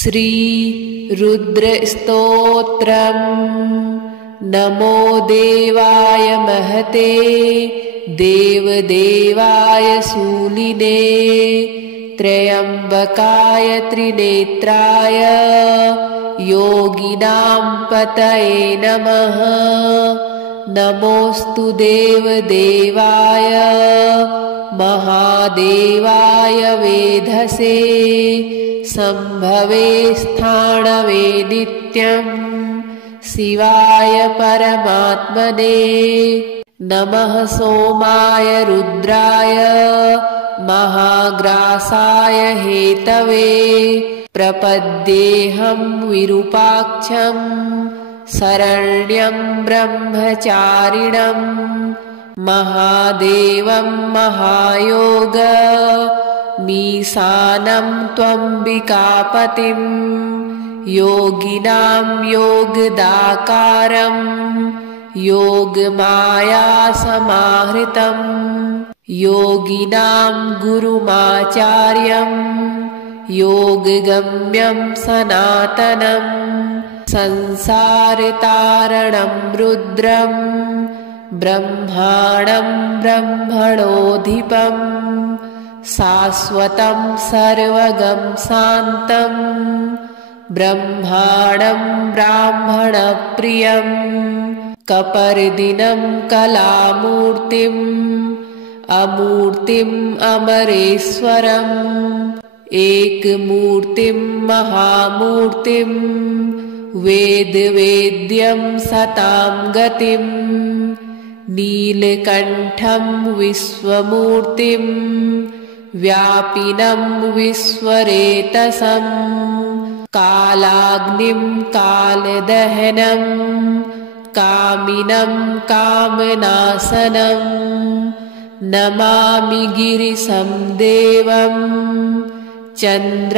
श्रीरुद्रस्तोत्रम्। नमो देवाय महते देवदेवाय शूलिने त्र्यम्बकाय त्रिनेत्राय योगिनां पतये नमः। नमोऽस्तु देवदेवाय महादेवाय वेधसे संभवे स्थाणवे नित्यम् शिवाय परमात्मने। नमः सोमाय रुद्राय महाग्रासाय हेतवे प्रपद्येऽहं विरूपाक्षं शरण्यं ब्रह्मचारिणं महादेवं महायोगमीशानं त्वम्बिकापतिं योगिनां योगदाकारं योगमायासमाहृतं योगिनां गुरुमाचार्यं योगगम्यं सनातनं संसारतारणं रुद्रं ब्रह्माणं ब्रह्मणोऽधिपं शाश्वतं सर्वगं शान्तं ब्रह्माणं ब्राह्मणप्रियं कपर्दिनं कलामूर्तिम् अमूर्तिम् अमरेश्वरम् एकमूर्तिं महामूर्तिं वेदवेद्यं सतां गतिं नीलकण्ठं विश्वमूर्तिं व्यापिनं विश्वरेतसं कालाग्निं कालदहनं कामिनं कामनाशनं नमामि गिरिशं देवं चन्द्रावयवभूषणं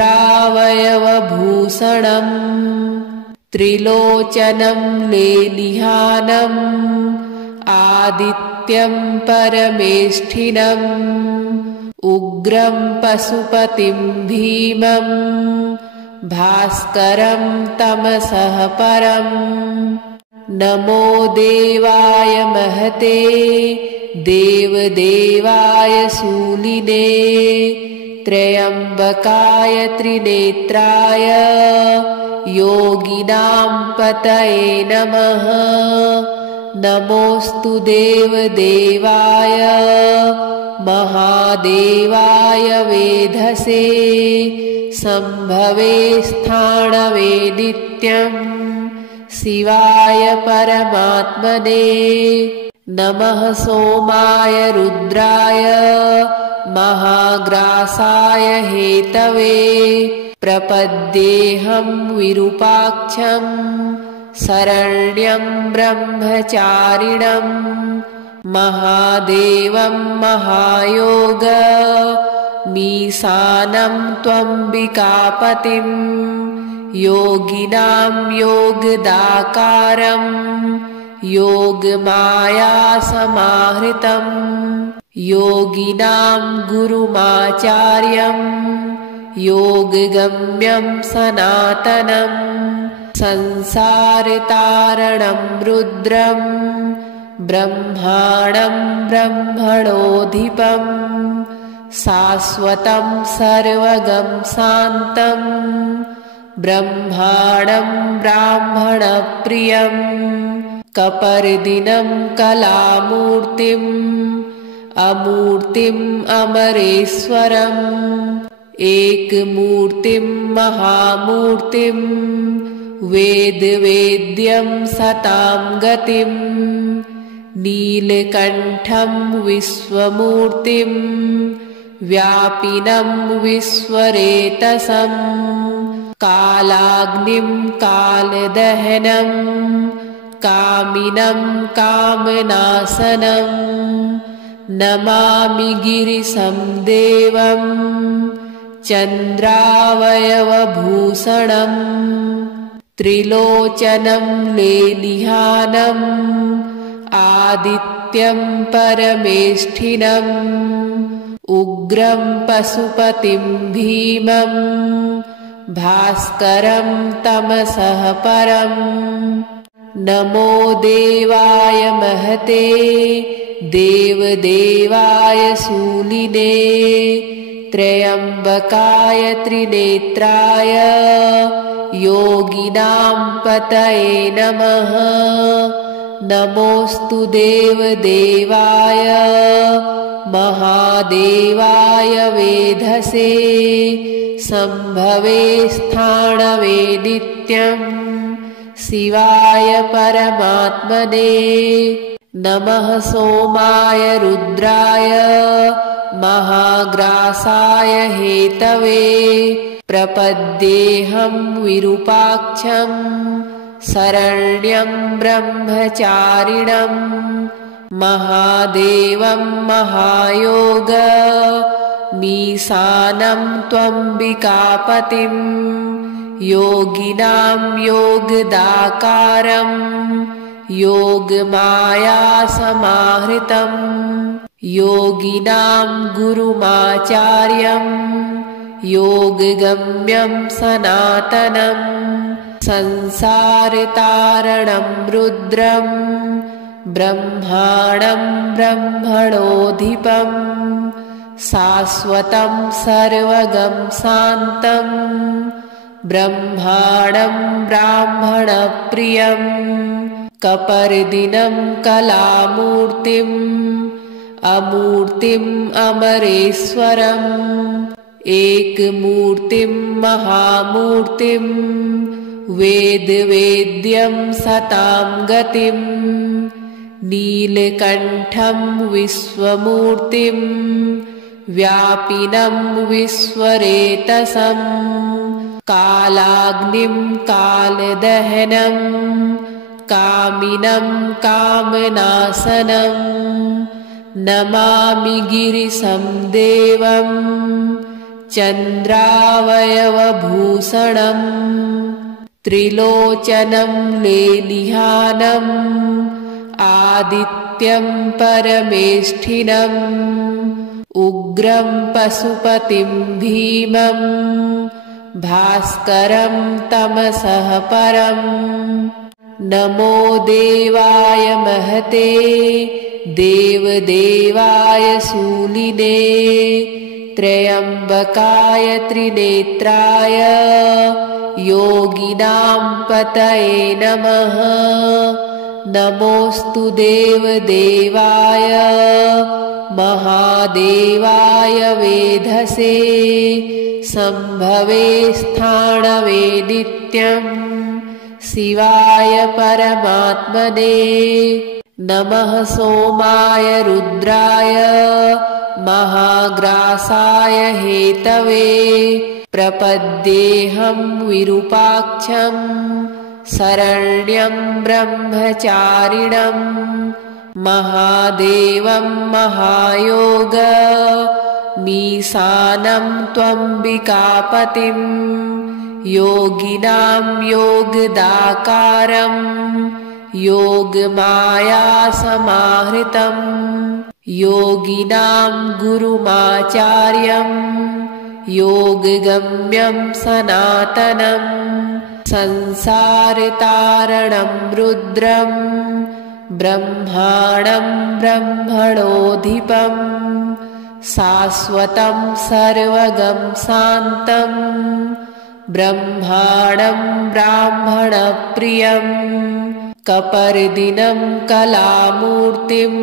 त्रिलोचनं लेलिहानम् आदित्यं परमेष्ठिनम् उग्रं पशुपतिं भीमं भास्करं तमसः परम्। नमो देवाय महते देवदेवाय शूलिने त्र्यम्बकाय त्रिनेत्राय योगिनां पतये नमः। नमोऽस्तु देवदेवाय महादेवाय वेधसे संभवे स्थाणवे नित्यम् शिवाय परमात्मने। नमः सोमाय रुद्राय महाग्रासाय हेतवे प्रपद्येऽहं विरूपाक्षं शरण्यं ब्रह्मचारिणं महादेवं महायोगमीशानं त्वम्बिकापतिं योगिनां योगदाकारं योगमायासमाहृतं योगिनां गुरुमाचार्यं योगगम्यं सनातनं संसारतारणं रुद्रं ब्रह्माणं ब्रह्मणोऽधिपं शाश्वतं सर्वगं शान्तं ब्रह्माणं ब्राह्मणप्रियं कपर्दिनं कलामूर्तिम् अमूर्तिम् अमरेश्वरम् एकमूर्तिं महामूर्तिं वेदवेद्यं सतां गतिं नीलकण्ठं विश्वमूर्तिं व्यापिनं विश्वरेतसं कालाग्निं कालदहनं कामिनं कामनाशनं नमामि गिरिशं देवं चन्द्रावयवभूषणं त्रिलोचनं लेलिहानम् आदित्यं परमेष्ठिनम् उग्रं पशुपतिं भीमं भास्करं तमसः परम्। नमो देवाय महते देवदेवाय शूलिने त्र्यम्बकाय त्रिनेत्राय योगिनां पतये नमः। नमोऽस्तु देवदेवाय महादेवाय वेधसे सम्भवे स्थाणवे नित्यं शिवाय परमात्मने। नमः सोमाय रुद्राय महाग्रासाय हेतवे प्रपद्येऽहं विरूपाक्षं शरण्यं ब्रह्मचारिणं महादेवं महायोगमीशानं त्वम्बिकापतिं योगिनां योगदाकारं योगमायासमाहृतं योगिनां गुरुमाचार्यं योगगम्यं सनातनं संसारतारणं रुद्रं ब्रह्माणं ब्रह्मणोऽधिपं शाश्वतं सर्वगं शान्तं ब्रह्माणं ब्राह्मणप्रियं कपर्दिनं कलामूर्तिम् अमूर्तिम् अमरेश्वरम् एकमूर्तिं महामूर्तिं वेदवेद्यं सतां गतिं नीलकण्ठं विश्वमूर्तिं व्यापिनं विश्वरेतसं कालाग्निं कालदहनं कामिनं कामनाशनं नमामि गिरिशं देवं चन्द्रावयवभूषणं त्रिलोचनं लेलिहानम् आदित्यं परमेष्ठिनम् उग्रं पशुपतिं भीमं भास्करं तमसः परम्। नमो देवाय महते देवदेवाय शूलिने त्र्यम्बकाय त्रिनेत्राय योगिनां पतये नमः। नमोऽस्तु देवदेवाय महादेवाय वेधसे सम्भवे स्थाणवे नित्यं शिवाय परमात्मने। नमः सोमाय रुद्राय महाग्रासाय हेतवे प्रपद्येऽहं विरूपाक्षं शरण्यं ब्रह्मचारिणं महादेवं महायोगमीशानं त्वम्बिकापतिं योगिनां योगदाकारं योगमायासमाहृतं योगिनां गुरुमाचार्यं योगगम्यं सनातनं संसारतारणं रुद्रं ब्रह्माणं ब्रह्मणोऽधिपं शाश्वतं सर्वगं शान्तं ब्रह्माणं ब्राह्मणप्रियं कपर्दिनं कलामूर्तिम्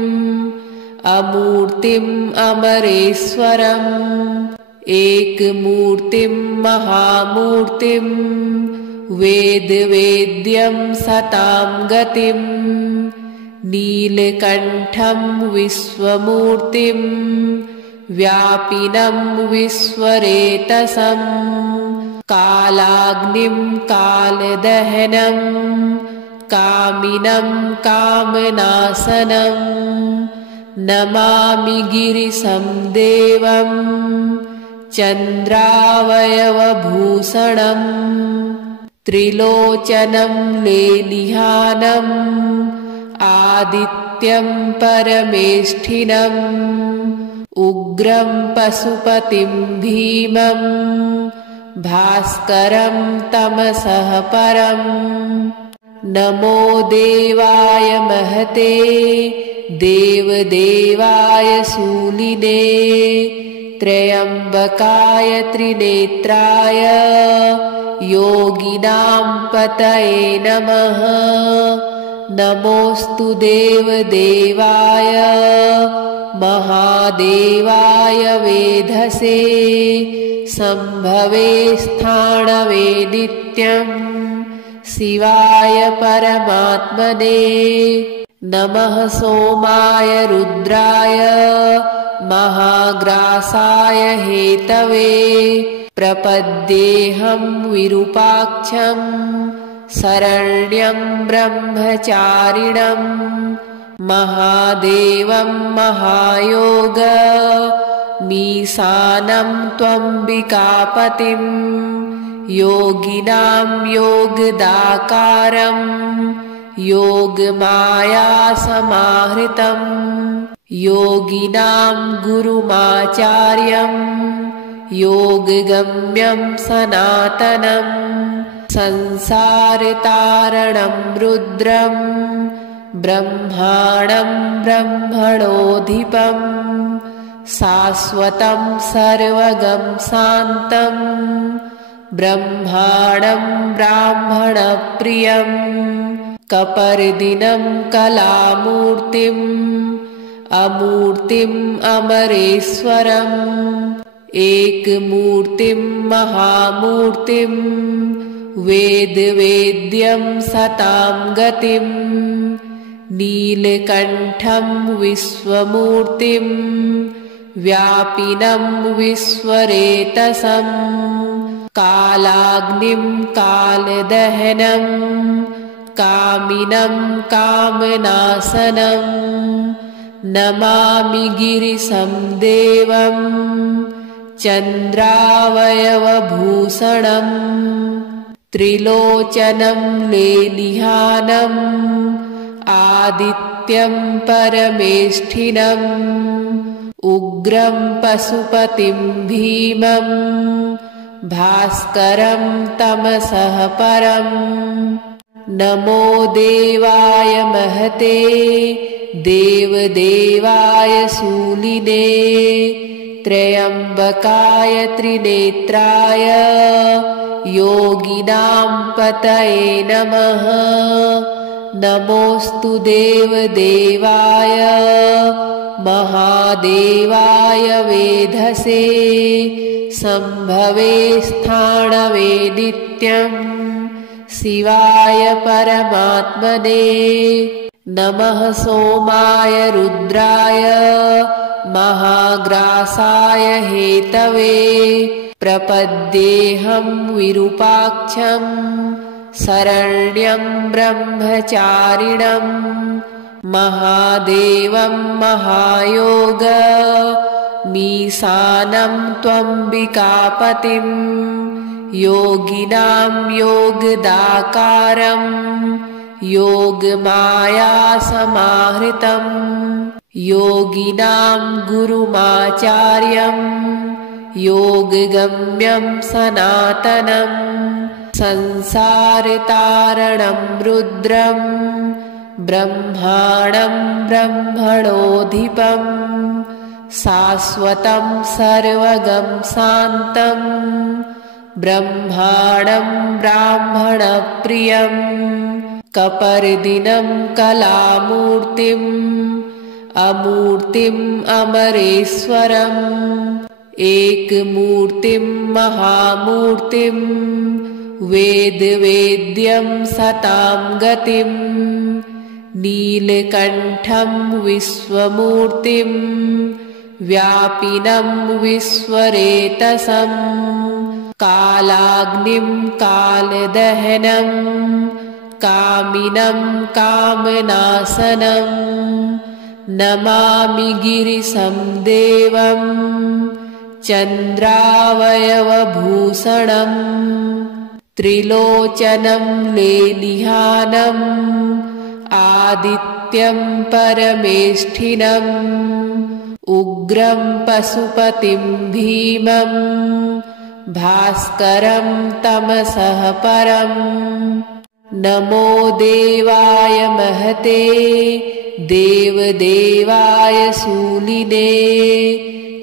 अमूर्तिम् अमरेश्वरम् एकमूर्तिं महामूर्तिं वेदवेद्यं सतां गतिं नीलकण्ठं विश्वमूर्तिं व्यापिनं विश्वरेतसं कालाग्निं कालदहनं कामिनं कामनाशनं नमामि गिरिशं देवं चन्द्रावयवभूषणं त्रिलोचनं लेलिहानम् आदित्यं परमेष्ठिनम् उग्रं पशुपतिं भीमं भास्करं तमसः परम्। नमो देवाय महते देवदेवाय शूलिने त्र्यम्बकाय त्रिनेत्राय योगिनां पतये नमः। नमोऽस्तु देवदेवाय महादेवाय वेधसे सम्भवे स्थाणवे नित्यम् शिवाय परमात्मने। नमः सोमाय रुद्राय महाग्रासाय हेतवे प्रपद्येऽहं विरूपाक्षं शरण्यं ब्रह्मचारिणं महादेवं महायोगमीशानं त्वम्बिकापतिं योगिनां योगदाकारं योगमायासमाहृतं योगिनां गुरुमाचार्यं योगगम्यं सनातनं संसारतारणं रुद्रं ब्रह्माणं ब्रह्मणोऽधिपं शाश्वतं सर्वगं शान्तं ब्रह्माणं ब्राह्मणप्रियं कपर्दिनं कलामूर्तिम् अमूर्तिम् अमरेश्वरम् एकमूर्तिं महामूर्तिं वेदवेद्यं सतां गतिं नीलकण्ठं विश्वमूर्तिं व्यापिनं विश्वरेतसं कालाग्निं कालदहनं कामिनं कामनाशनं नमामि गिरिशं देवं चन्द्रावयवभूषणं त्रिलोचनं लेलिहानम् आदित्यं परमेष्ठिनम् उग्रं पशुपतिं भीमं भास्करं तमसः परम्। नमो देवाय महते देवदेवाय शूलिने त्र्यम्बकाय त्रिनेत्राय योगिनां पतये नमः। नमोऽस्तु देवदेवाय महादेवाय वेधसे सम्भवे स्थाणवे नित्यम् शिवाय परमात्मने। नमः सोमाय रुद्राय महाग्रासाय हेतवे प्रपद्येऽहं विरूपाक्षं शरण्यं ब्रह्मचारिणं महादेवं महायोगमीशानं त्वम्बिकापतिं योगिनां योगदाकारं योगमायासमाहृतं योगिनां गुरुमाचार्यं योगगम्यं सनातनं संसारतारणं रुद्रं ब्रह्माणं ब्रह्मणोऽधिपं शाश्वतं सर्वगं शान्तं ब्रह्माणं ब्राह्मणप्रियं कपर्दिनं कलामूर्तिम् अमूर्तिम् अमरेश्वरम् एकमूर्तिं महामूर्तिं वेदवेद्यं सतां गतिं नीलकण्ठं विश्वमूर्तिं व्यापिनं विश्वरेतसं कालाग्निं कालदहनं कामिनं कामनाशनं नमामि गिरिशं देवं चन्द्रावयवभूषणं त्रिलोचनं लेलिहानम् आदित्यं परमेष्ठिनम् उग्रं पशुपतिं भीमं भास्करं तमसः परम्। नमो देवाय महते देवदेवाय शूलिने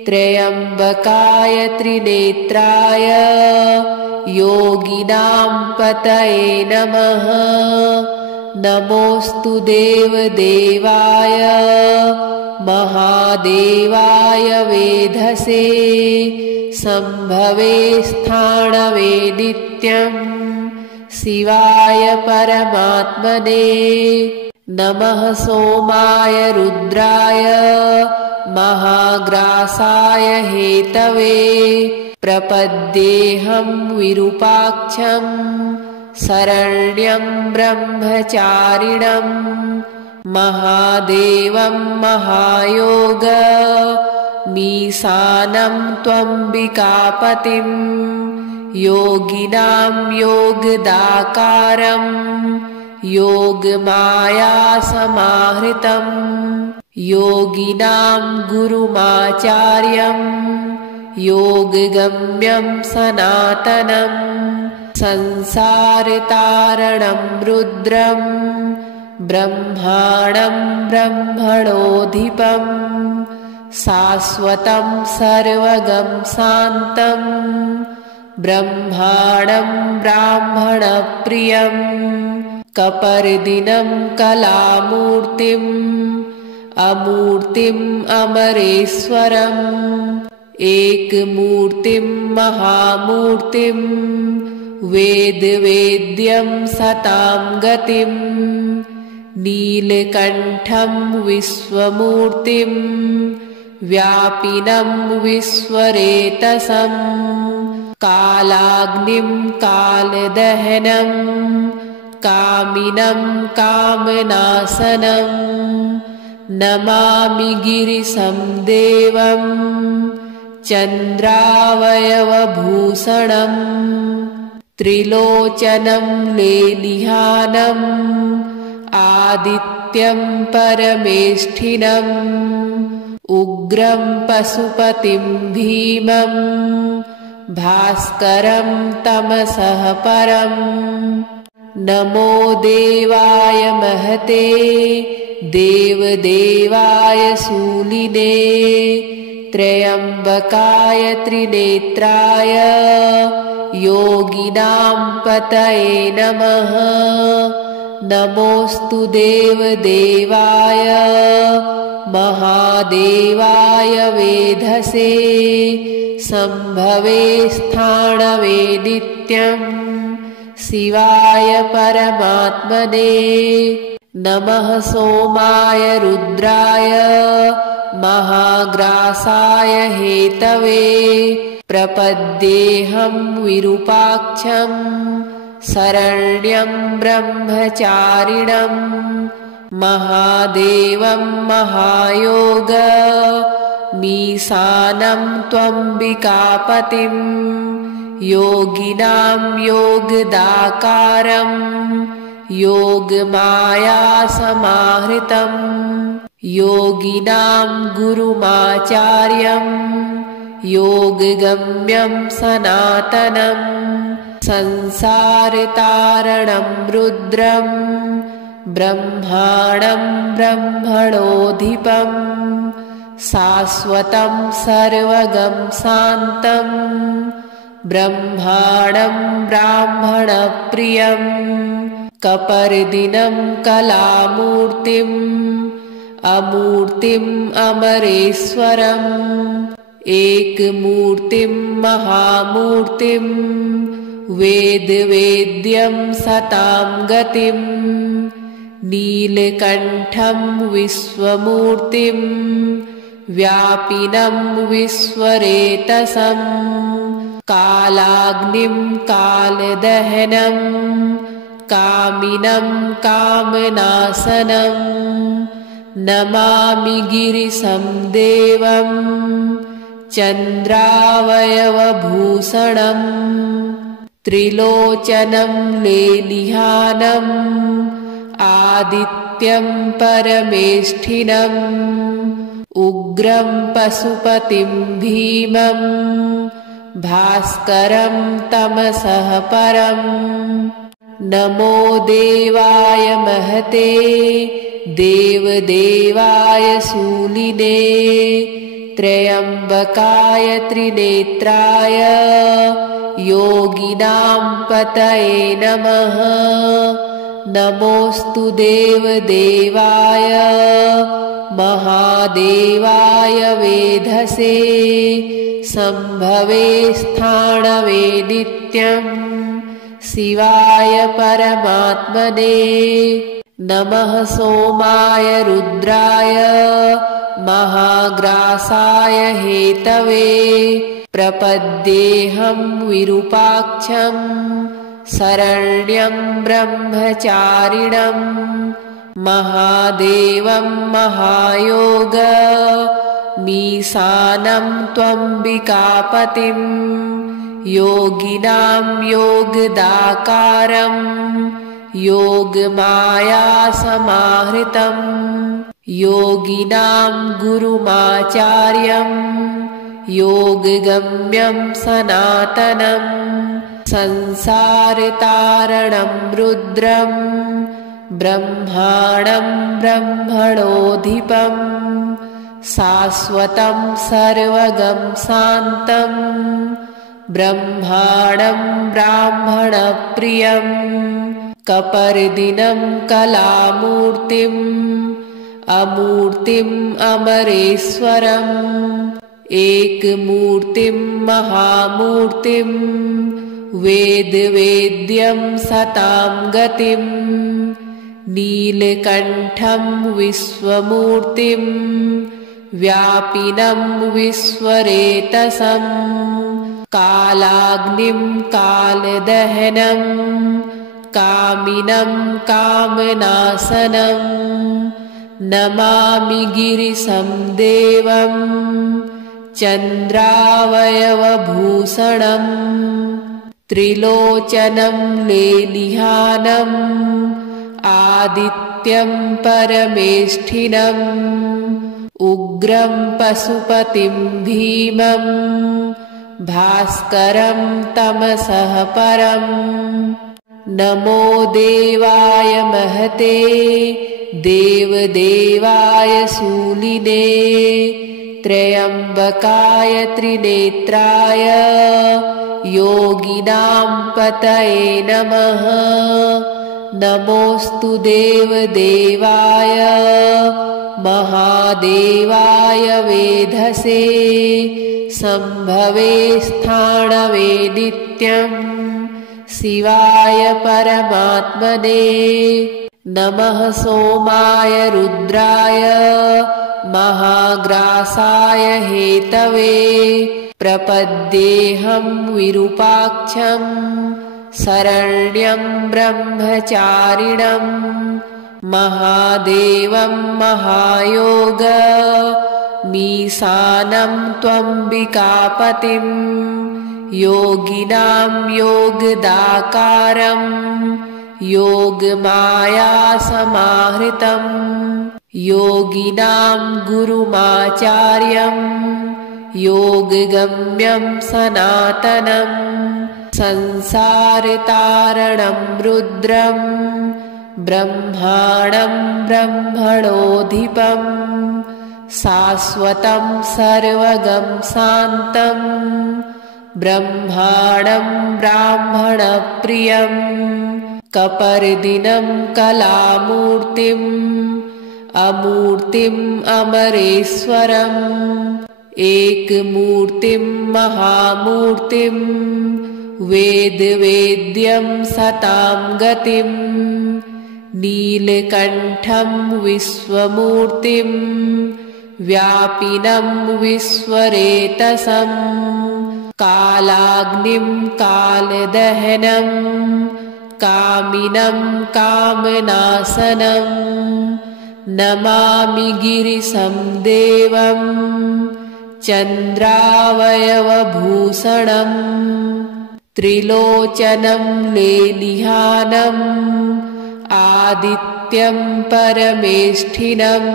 त्र्यम्बकाय त्रिनेत्राय योगिनां पतये नमः। नमोऽस्तु देवदेवाय महादेवाय वेधसे संभवे स्थाणवे नित्यं शिवाय परमात्मने। नमः सोमाय रुद्राय महाग्रासाय हेतवे प्रपद्येऽहं विरूपाक्षं शरण्यं ब्रह्मचारिणं महादेवं महायोगमीशानं त्वम्बिकापतिं योगिनां योगदाकारं योगमायासमाहृतं योगिनां गुरुमाचार्यं योगगम्यं सनातनं संसारतारणं रुद्रं ब्रह्माणं ब्रह्मणोऽधिपं शाश्वतं सर्वगं शान्तं ब्रह्माणं ब्राह्मणप्रियं कपर्दिनं कलामूर्तिम् अमूर्तिम् अमरेश्वरम् एकमूर्तिं महामूर्तिं वेदवेद्यं सतां गतिं नीलकण्ठं विश्वमूर्तिं व्यापिनं विश्वरेतसं कालाग्निं कालदहनं कामिनं कामनाशनं नमामि गिरिशं देवं चन्द्रावयवभूषणं त्रिलोचनं लेलिहानम् आदित्यं परमेष्ठिनम् उग्रं पशुपतिं भीमं भास्करं तमसः परम्। नमो देवाय महते देवदेवाय शूलिने त्र्यम्बकाय त्रिनेत्राय योगिनां पतये नमः। नमोऽस्तु देवदेवाय महादेवाय वेधसे संभवे स्थाणवे नित्यं शिवाय परमात्मने। नमः सोमाय रुद्राय महाग्रासाय हेतवे प्रपद्येऽहं विरूपाक्षं शरण्यं ब्रह्मचारिणं महादेवं महायोगमीशानं त्वम्बिकापतिं योगिनां योगदाकारं योगमायासमाहृतं योगिनां गुरुमाचार्यं योगगम्यं सनातनं संसारतारणं रुद्रं ब्रह्माणं ब्रह्मणोऽधिपं शाश्वतं सर्वगं शान्तं ब्रह्माणं ब्राह्मणप्रियं कपर्दिनं कलामूर्तिम् अमूर्तिम् अमरेश्वरम् एकमूर्तिं महामूर्तिं वेदवेद्यं सतां गतिं नीलकण्ठं विश्वमूर्तिं व्यापिनं विश्वरेतसं कालाग्निं कालदहनं कामिनं कामनाशनं नमामि गिरिशं देवं चन्द्रावयवभूषणं त्रिलोचनं लेलिहानम् आदित्यं परमेष्ठिनम् उग्रं पशुपतिं भीमं भास्करं तमसः परम्। नमो देवाय महते देवदेवाय शूलिने त्र्यम्बकाय त्रिनेत्राय योगिनां पतये नमः। नमोऽस्तु देवदेवाय महादेवाय वेधसे सम्भवे स्थाणवे नित्यम् शिवाय परमात्मने। नमः सोमाय रुद्राय महाग्रासाय हेतवे प्रपद्येऽहं विरूपाक्षं शरण्यं ब्रह्मचारिणं महादेवं महायोगमीशानं त्वम्बिकापतिं योगिनां योगदाकारं योगमायासमाहृतं योगिनां गुरुमाचार्यं योगगम्यं सनातनं संसारतारणं रुद्रं ब्रह्माणं ब्रह्मणोऽधिपं शाश्वतं सर्वगं शान्तं ब्रह्माणं ब्राह्मणप्रियं कपर्दिनं कलामूर्तिम् अमूर्तिम् अमरेश्वरम् एकमूर्तिं महामूर्तिं वेदवेद्यं सतां गतिं नीलकण्ठं विश्वमूर्तिं व्यापिनं विश्वरेतसं कालाग्निं कालदहनं कामिनं कामनाशनं नमामि गिरिशं देवं चन्द्रावयवभूषणं त्रिलोचनं लेलिहानम् आदित्यं परमेष्ठिनम् उग्रं पशुपतिं भीमं भास्करं तमसः परम्। नमो देवाय महते देवदेवाय शूलिने त्र्यम्बकाय त्रिनेत्राय योगिनां पतये नमः। नमोऽस्तु देवदेवाय महादेवाय वेधसे सम्भवे स्थाणवे नित्यम् शिवाय परमात्मने। नमः सोमाय रुद्राय महाग्रासाय हेतवे प्रपद्येऽहं विरूपाक्षं शरण्यं ब्रह्मचारिणं महादेवं महायोगमीशानं त्वम्बिकापतिं योगिनां योगदाकारं योगमायासमाहृतं योगिनां गुरुमाचार्यं योगगम्यं सनातनं संसारतारणं रुद्रं ब्रह्माणं ब्रह्मणोऽधिपं शाश्वतं सर्वगं शान्तं ब्रह्माणं ब्राह्मणप्रियं कपर्दिनं कलामूर्तिम् अमूर्तिम् अमरेश्वरम् एकमूर्तिं महामूर्तिं वेदवेद्यं सतां गतिं नीलकण्ठं विश्वमूर्तिं व्यापिनं विश्वरेतसं कालाग्निं कालदहनं कामिनं कामनाशनं नमामि गिरिशं देवं चन्द्रावयवभूषणं त्रिलोचनं लेलिहानम् आदित्यं परमेष्ठिनम्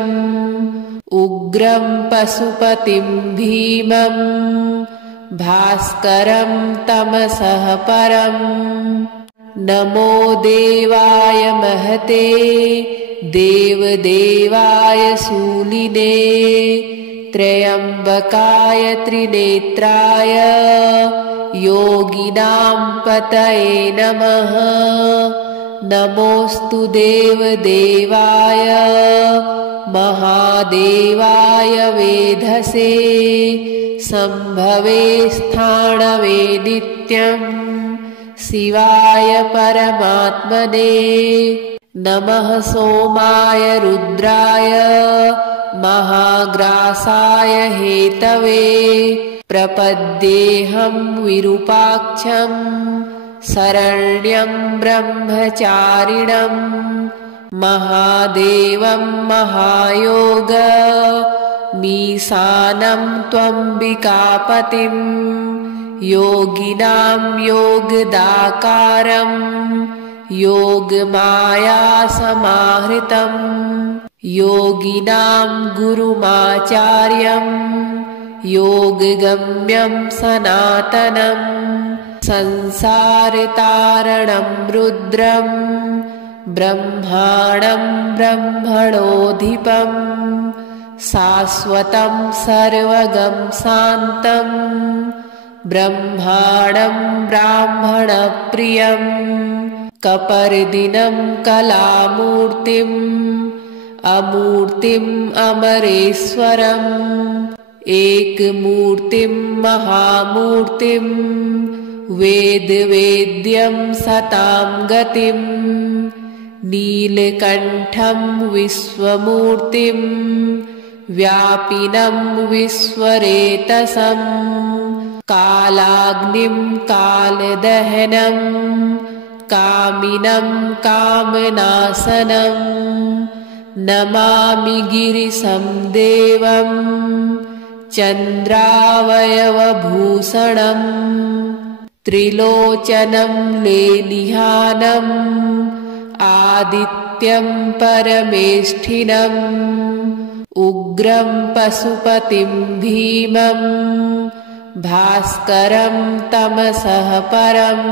उग्रं पशुपतिं भीमं भास्करं तमसः परम्। नमो देवाय महते देवदेवाय शूलिने त्र्यम्बकाय त्रिनेत्राय योगिनां पतये नमः। नमोऽस्तु देवदेवाय महादेवाय वेधसे सम्भवे स्थाणवे नित्यं शिवाय परमात्मने। नमः सोमाय रुद्राय महाग्रासाय हेतवे प्रपद्येऽहं विरूपाक्षं शरण्यं ब्रह्मचारिणं महादेवं महायोग मीशानं त्वम्बिकापतिं योगिनां योगदाकारं योगमायासमाहृतं योगिनां गुरुमाचार्यं योगगम्यं सनातनं संसारतारणं रुद्रं ब्रह्माणं ब्रह्मणोऽधिपं शाश्वतं सर्वगं शान्तं ब्रह्माणं ब्राह्मणप्रियं कपर्दिनं कलामूर्तिम् अमूर्तिम् अमरेश्वरम् एकमूर्तिं महामूर्तिं वेदवेद्यं सतां गतिं नीलकण्ठं विश्वमूर्तिं व्यापिनं विश्वरेतसं कालाग्निं कालदहनं कामिनं कामनाशनं नमामि गिरिशं देवं चन्द्रावयवभूषणं त्रिलोचनं लेलिहानम् आदित्यं परमेष्ठिनम् उग्रं पशुपतिं भीमं भास्करं तमसः परम्।